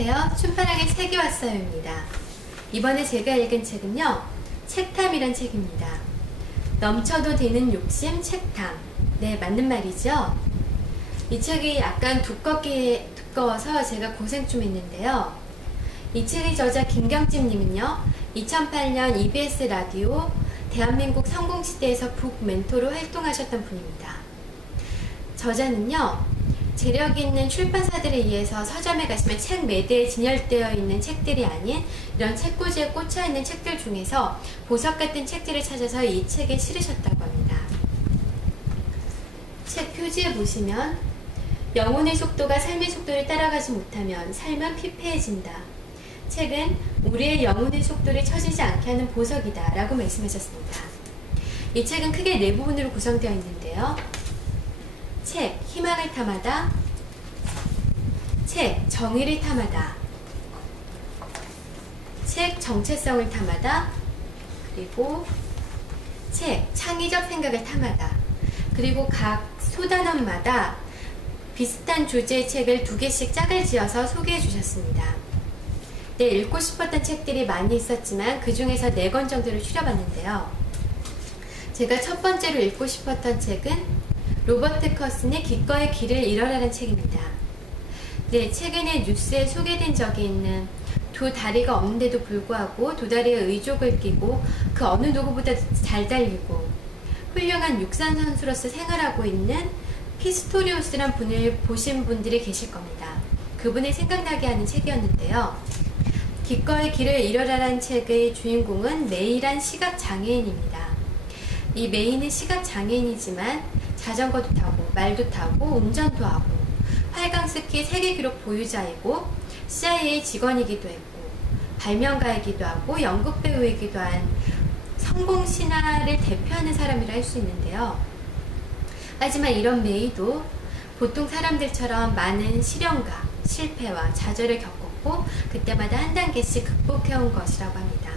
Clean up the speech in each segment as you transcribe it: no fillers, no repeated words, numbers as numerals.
안녕하세요. 춘파랑의 책이 왔어요입니다. 이번에 제가 읽은 책은요, 책탐이란 책입니다. 넘쳐도 되는 욕심 책탐. 네, 맞는 말이죠. 이 책이 약간 두꺼워서 제가 고생 좀 했는데요. 이 책의 저자 김경집님은요, 2008년 EBS 라디오 대한민국 성공시대에서 북 멘토로 활동하셨던 분입니다. 저자는요, 재력 있는 출판사들에 의해서 서점에 가시면 책 매대에 진열되어 있는 책들이 아닌 이런 책꽂이에 꽂혀 있는 책들 중에서 보석 같은 책들을 찾아서 이 책에 실으셨다고 합니다. 책 표지에 보시면 영혼의 속도가 삶의 속도를 따라가지 못하면 삶은 피폐해진다. 책은 우리의 영혼의 속도를 처지지 않게 하는 보석이다 라고 말씀하셨습니다. 이 책은 크게 네 부분으로 구성되어 있는데요. 책, 희망을 탐하다. 책, 정의를 탐하다. 책, 정체성을 탐하다. 그리고 책, 창의적 생각을 탐하다. 그리고 각 소단원마다 비슷한 주제의 책을 2개씩 짝을 지어서 소개해 주셨습니다. 네, 읽고 싶었던 책들이 많이 있었지만 그 중에서 4권 정도를 추려봤는데요. 제가 첫 번째로 읽고 싶었던 책은 로버트 커슨의 기꺼이 길을 잃어라는 책입니다. 네, 최근에 뉴스에 소개된 적이 있는 2다리가 없는데도 불구하고 2다리의 의족을 끼고 그 어느 누구보다 잘 달리고 훌륭한 육상 선수로서 생활하고 있는 피스토리오스란 분을 보신 분들이 계실 겁니다. 그분을 생각나게 하는 책이었는데요. 기꺼이 길을 잃어라라는 책의 주인공은 메이란 시각장애인입니다. 이 메이는 시각장애인이지만 자전거도 타고 말도 타고 운전도 하고 8강 스키 세계 기록 보유자이고 CIA 직원이기도 했고 발명가이기도 하고 연극 배우이기도 한 성공 신화를 대표하는 사람이라 할 수 있는데요. 하지만 이런 메이도 보통 사람들처럼 많은 시련과 실패와 좌절을 겪었고 그때마다 한 단계씩 극복해온 것이라고 합니다.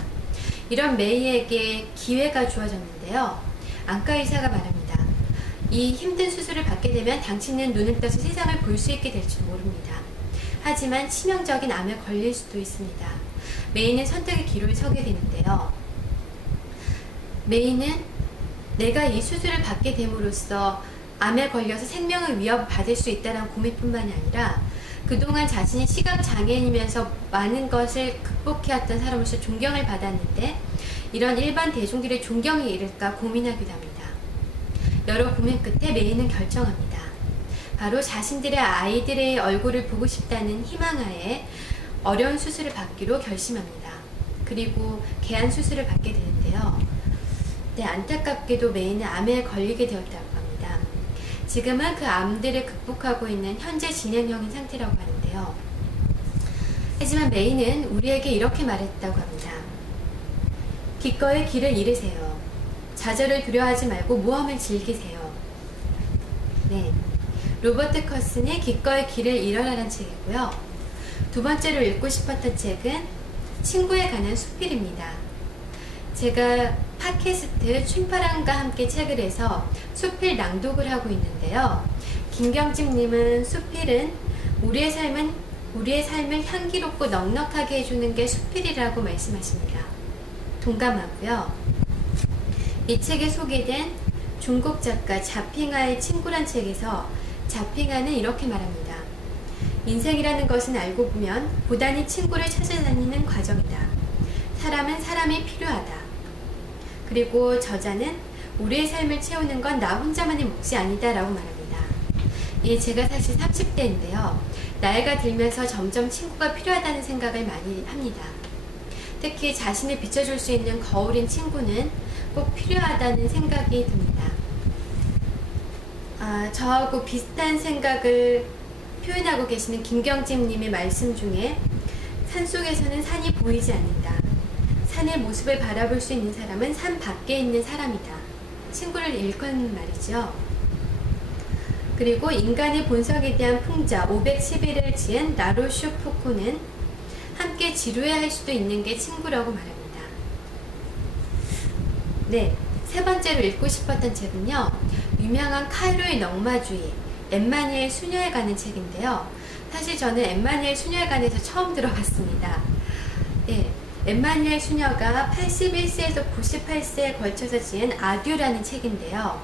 이런 메이에게 기회가 주어졌는데요. 안과 의사가 말합니다. 이 힘든 수술을 받게 되면 당신은 눈을 떠서 세상을 볼 수 있게 될지 모릅니다. 하지만 치명적인 암에 걸릴 수도 있습니다. 메이는 선택의 기로에 서게 되는데요. 메이는 내가 이 수술을 받게 됨으로써 암에 걸려서 생명을 위협받을 수 있다는 고민뿐만이 아니라 그동안 자신이 시각장애인이면서 많은 것을 극복해왔던 사람으로서 존경을 받았는데 이런 일반 대중들의 존경에 이를까 고민하기도 합니다. 여러 고민 끝에 메이는 결정합니다. 바로 자신들의 아이들의 얼굴을 보고 싶다는 희망하에 어려운 수술을 받기로 결심합니다. 그리고 개안 수술을 받게 되는데요. 네, 안타깝게도 메이는 암에 걸리게 되었다고 합니다. 지금은 그 암들을 극복하고 있는 현재 진행형인 상태라고 하는데요. 하지만 메이는 우리에게 이렇게 말했다고 합니다. 기꺼이 길을 잃으세요. 좌절을 두려워하지 말고 모험을 즐기세요. 네, 로버트 커슨의 기꺼이 길을 잃어라라는 책이고요. 2번째로 읽고 싶었던 책은 친구에 관한 수필입니다. 제가 팟캐스트 춘파랑과 함께 책을 해서 수필 낭독을 하고 있는데요. 김경집님은 수필은 우리의 삶을 향기롭고 넉넉하게 해주는 게 수필이라고 말씀하십니다. 동감하고요. 이 책에 소개된 중국 작가 자핑아의 친구란 책에서 자핑아는 이렇게 말합니다. 인생이라는 것은 알고 보면 고단히 친구를 찾아다니는 과정이다. 사람은 사람이 필요하다. 그리고 저자는 우리의 삶을 채우는 건 나 혼자만의 몫이 아니다 라고 말합니다. 예, 제가 사실 30대인데요. 나이가 들면서 점점 친구가 필요하다는 생각을 많이 합니다. 특히 자신을 비춰줄 수 있는 거울인 친구는 꼭 필요하다는 생각이 듭니다. 저하고 비슷한 생각을 표현하고 계시는 김경집님의 말씀 중에 산속에서는 산이 보이지 않는다. 산의 모습을 바라볼 수 있는 사람은 산 밖에 있는 사람이다. 친구를 일컫는 말이죠. 그리고 인간의 본성에 대한 풍자 511을 지은 라로슈 푸코는 함께 지루해 할 수도 있는 게 친구라고 말합니다. 네, 3번째로 읽고 싶었던 책은요. 유명한 카이로의 넉마주의, 엠마니엘 수녀에 관한 책인데요. 사실 저는 엠마니엘 수녀에 관해서 처음 들어봤습니다. 네, 엠마니엘 수녀가 81세에서 98세에 걸쳐서 지은 아듀라는 책인데요.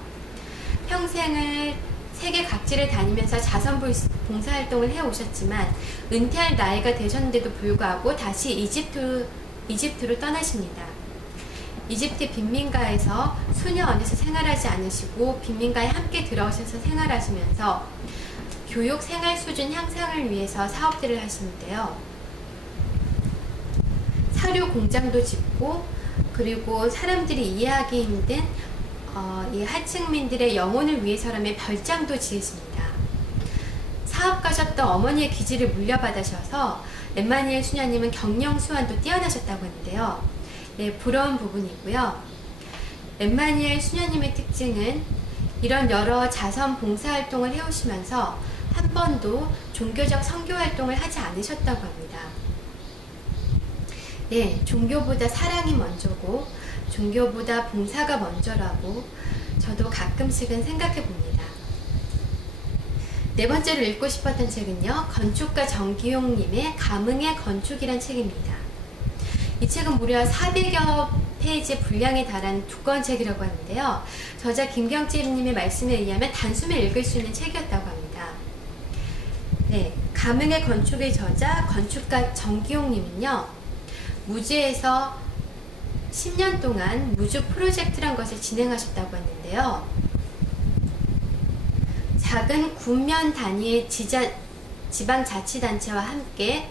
평생을 세계 각지를 다니면서 자선 봉사활동을 해오셨지만 은퇴할 나이가 되셨는데도 불구하고 다시 이집트로 떠나십니다. 이집트 빈민가에서 수녀 안에서 생활하지 않으시고 빈민가에 함께 들어오셔서 생활하시면서 교육 생활 수준 향상을 위해서 사업들을 하시는데요. 사료 공장도 짓고 그리고 사람들이 이해하기 힘든 이 하층민들의 영혼을 위해서라며 별장도 지으십니다. 사업가셨던 어머니의 기질을 물려받으셔서 엠마니엘 수녀님은 경영수완도 뛰어나셨다고 하는데요. 네, 부러운 부분이고요. 엠마니엘 수녀님의 특징은 이런 여러 자선 봉사활동을 해오시면서 한 번도 종교적 선교활동을 하지 않으셨다고 합니다. 네, 종교보다 사랑이 먼저고 종교보다 봉사가 먼저라고 저도 가끔씩은 생각해 봅니다. 네 번째로 읽고 싶었던 책은요, 건축가 정기용님의 감흥의 건축이란 책입니다. 이 책은 무려 400여 페이지 분량에 달한 두꺼운 책이라고 하는데요. 저자 김경재님의 말씀에 의하면 단숨에 읽을 수 있는 책이었다고 합니다. 네, 감흥의 건축의 저자 건축가 정기용님은요, 무주에서 10년 동안 무주 프로젝트란 것을 진행하셨다고 했는데요. 작은 구면 단위의 지방자치단체와 함께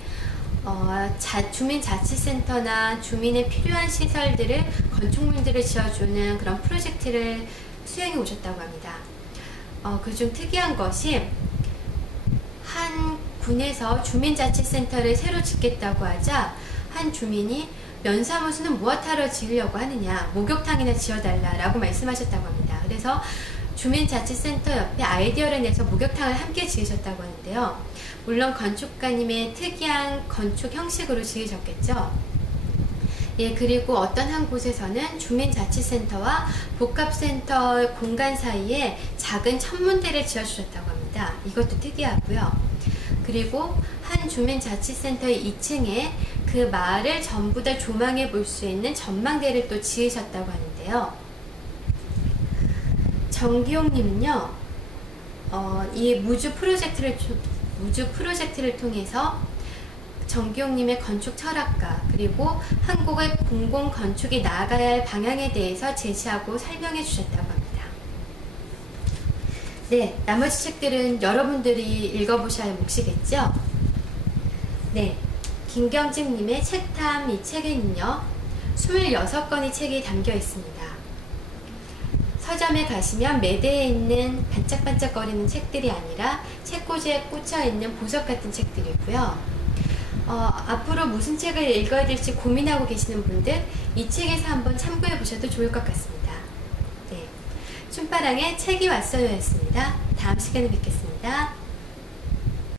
주민자치센터나 주민의 필요한 시설들을 건축물들을 지어주는 그런 프로젝트를 수행해 오셨다고 합니다. 그중 특이한 것이 한 군에서 주민자치센터를 새로 짓겠다고 하자 한 주민이 면사무소는 무엇하러 지으려고 하느냐, 목욕탕이나 지어달라라고 말씀하셨다고 합니다. 그래서 주민자치센터 옆에 아이디어를 내서 목욕탕을 함께 지으셨다고 하는데요. 물론 건축가님의 특이한 건축 형식으로 지으셨겠죠. 예, 그리고 어떤 한 곳에서는 주민자치센터와 복합센터 공간 사이에 작은 천문대를 지어주셨다고 합니다. 이것도 특이하고요. 그리고 한 주민자치센터의 2층에 그 마을을 전부 다 조망해 볼 수 있는 전망대를 또 지으셨다고 하는데요. 정기용님은요, 이 무주 프로젝트를 통해서 정기용님의 건축 철학과 그리고 한국의 공공 건축이 나아가야 할 방향에 대해서 제시하고 설명해 주셨다고 합니다. 네, 나머지 책들은 여러분들이 읽어보셔야 할 몫이겠죠? 네, 김경직님의 책탐, 이 책에는요 26권의 책이 담겨 있습니다. 서점에 가시면 매대에 있는 반짝반짝거리는 책들이 아니라 책꽂이에 꽂혀있는 보석 같은 책들이고요. 앞으로 무슨 책을 읽어야 될지 고민하고 계시는 분들 이 책에서 한번 참고해 보셔도 좋을 것 같습니다. 네, 춤바랑의 책이 왔어요 였습니다. 다음 시간에 뵙겠습니다.